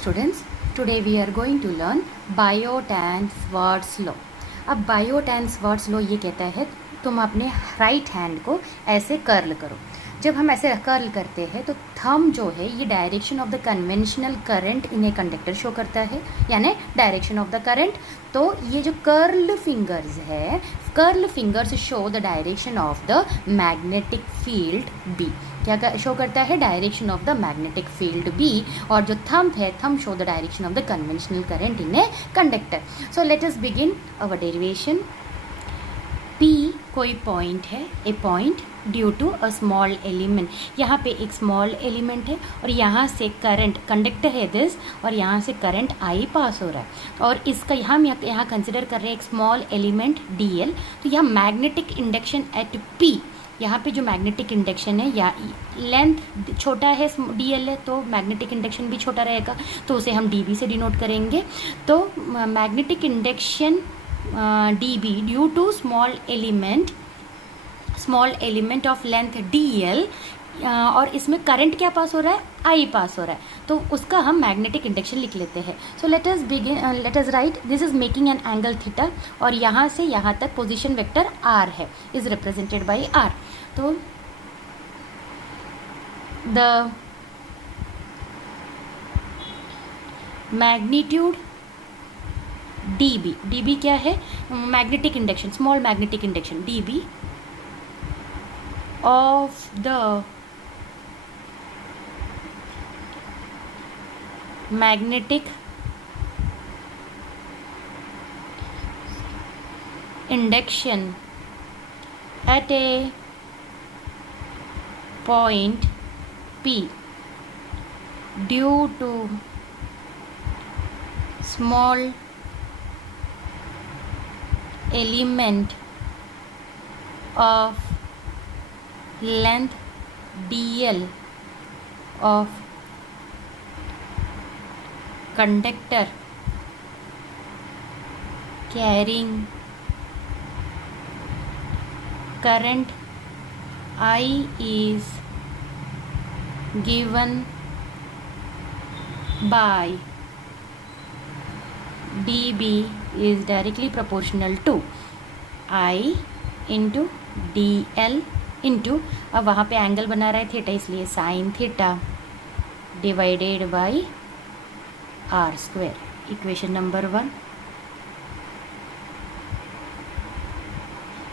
students, today we are going to learn Biot-Savart law. अब Biot-Savart law ये कहता है तुम अपने राइट हैंड को ऐसे कर्ल करो. जब हम ऐसे कर्ल करते हैं तो थंब जो है ये direction of the conventional current in a conductor show करता है, यानी डायरेक्शन ऑफ द करंट. तो ये जो कर्ल फिंगर्स है, curl fingers show the direction of the magnetic field B. क्या शो करता है? Direction of the magnetic field B. और जो थंब है, thumb show the direction of the conventional current in a conductor. So let us begin our derivation. P कोई point है, a point due to a small element. यहाँ पे एक small element है और यहाँ से करंट, कंडक्टर है दिस, और यहाँ से करंट I पास हो रहा है. और इसका हम यहाँ कंसिडर कर रहे हैं एक स्मॉल एलिमेंट DL. तो यहाँ मैग्नेटिक इंडक्शन एट P, यहाँ पे जो मैग्नेटिक इंडक्शन है या लेंथ छोटा है, DL है, तो मैग्नेटिक इंडक्शन भी छोटा रहेगा, तो उसे हम DB से डिनोट करेंगे. तो magnetic induction DB due to small element of length DL, और इसमें करंट क्या पास हो रहा है? I पास हो रहा है. तो उसका हम मैग्नेटिक इंडक्शन लिख लेते हैं. So let us write this is making an angle theta, और यहाँ से यहाँ तक पोजीशन वेक्टर R है, इज रिप्रेजेंटेड बाय R. तो द मैग्नीट्यूड DB क्या है? Magnetic induction, small magnetic induction DB of the magnetic induction at a point P due to small element of length DL of conductor carrying current I is given by DB is directly proportional to I into DL into, अब वहाँ पे angle बना रहा है theta, इसलिए sine theta divided by R square. Equation number 1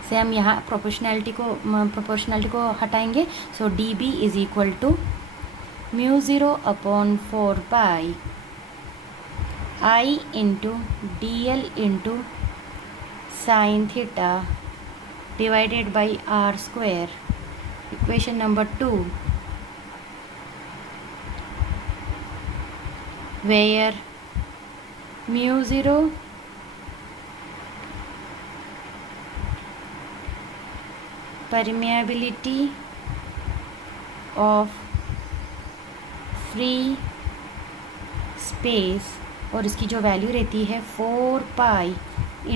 से हम यहाँ प्रोपोर्शनैलिटी को हटाएंगे. So DB is equal to μ0 upon 4 pi I into DL into sine theta divided by R square. Equation number 2, where μ0 permeability of free space, और इसकी जो वैल्यू रहती है 4 पाई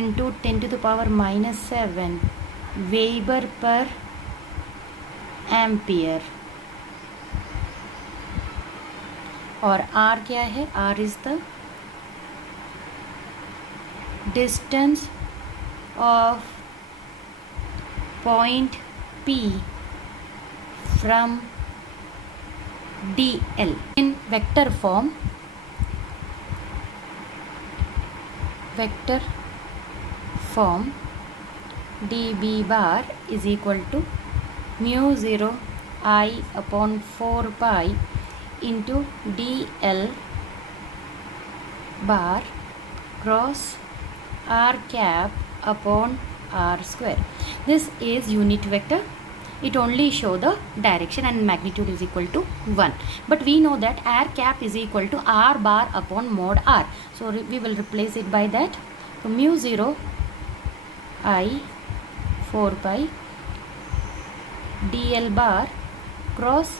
इंटू 10⁻⁻7 वेबर पर एम्पियर. और R क्या है? R is the distance of point P from DL in vector form DB bar is equal to μ0 I upon 4 pi into DL bar cross R cap upon R square. This is unit vector. It only show the direction and magnitude is equal to 1. But we know that R cap is equal to R bar upon mod R. So we will replace it by that. So μ0 I 4 pi DL bar cross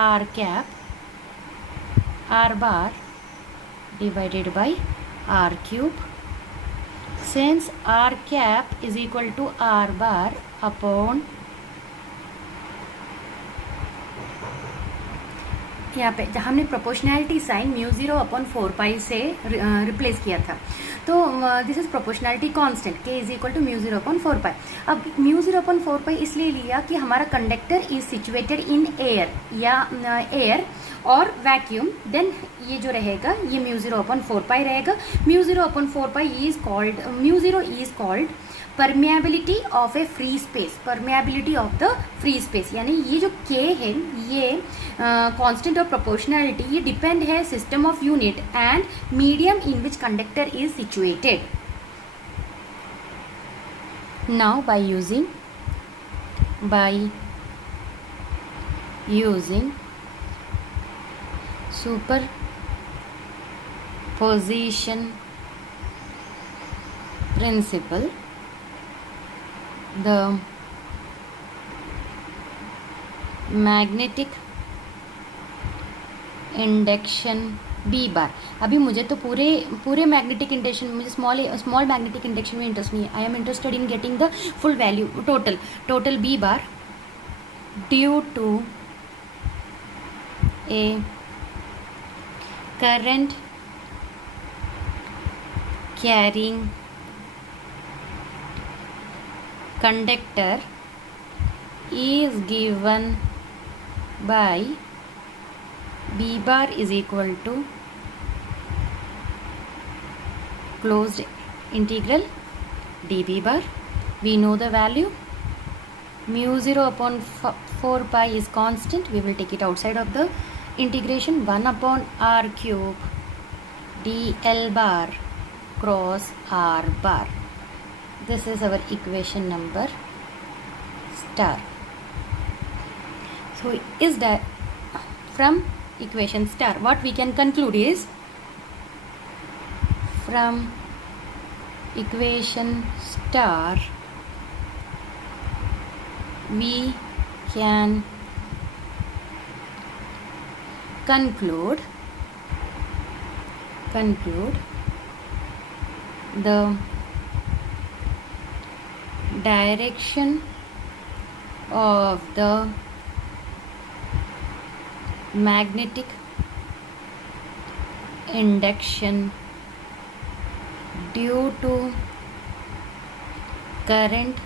R cap R bar divided by R cube. Since R cap is equal to R bar upon यहाँ पे जहाँ हमने proportionality sign mu 0/4 से रिप्लेस किया था, तो this is proportionality constant के is equal to mu 0/4। अब म्यू 0/4 इसलिए लिया कि हमारा conductor is situated in air या एयर और वैक्यूम, देन ये जो रहेगा ये म्यू 0/4 रहेगा। म्यू 0/4 is called, mu 0 is called permeability of A free space, permeability of the free space, यानी ये जो k है ये कांस्टेंट ऑफ प्रोपोर्शनैलिटी ये डिपेंड है system of unit and medium in which conductor is situated. Now by using superposition principle, the magnetic induction B bar. अभी मुझे तो पूरे मैग्नेटिक इंडक्शन, मुझे स्मॉल मैग्नेटिक इंडक्शन में इंटरेस्ट नहीं है। I am interested in getting the full value total B bar due to a current carrying conductor is given by B bar is equal to closed integral dB bar. We know the value. Mu 0/4 is constant. We will take it outside of the integration. 1/r cube dl bar cross r bar. This is our equation number star. So is that from equation star what we can conclude is, from equation star we can conclude the direction of the magnetic induction due to current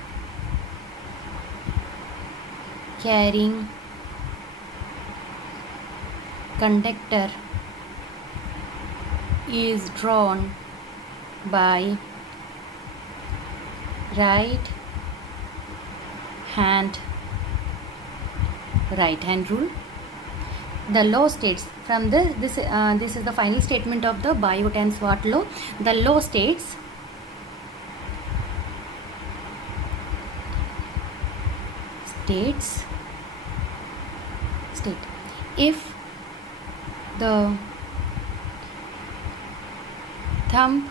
carrying conductor is drawn by right hand rule. The law states, from this is the final statement of the Biot-Savart law. The law states if the thumb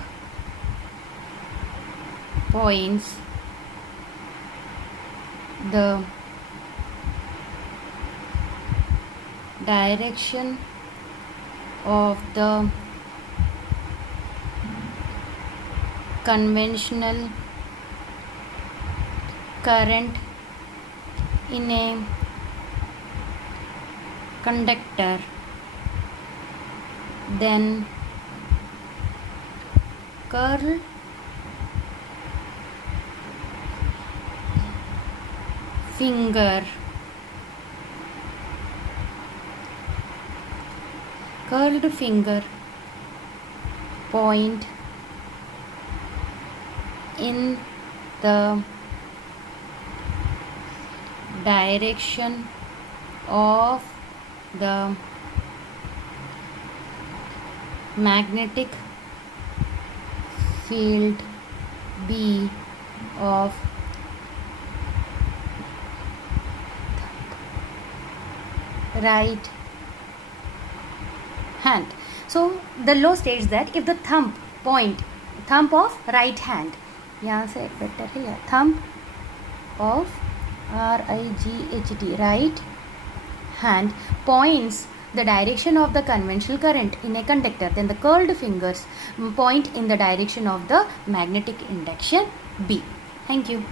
points the direction of the conventional current in a conductor, then curled finger point in the direction of the magnetic field B of right hand. So the law states that if the thumb of right hand, यहाँ से better है या thumb of RIGHT right hand points the direction of the conventional current in a conductor, then the curled fingers point in the direction of the magnetic induction B. Thank you.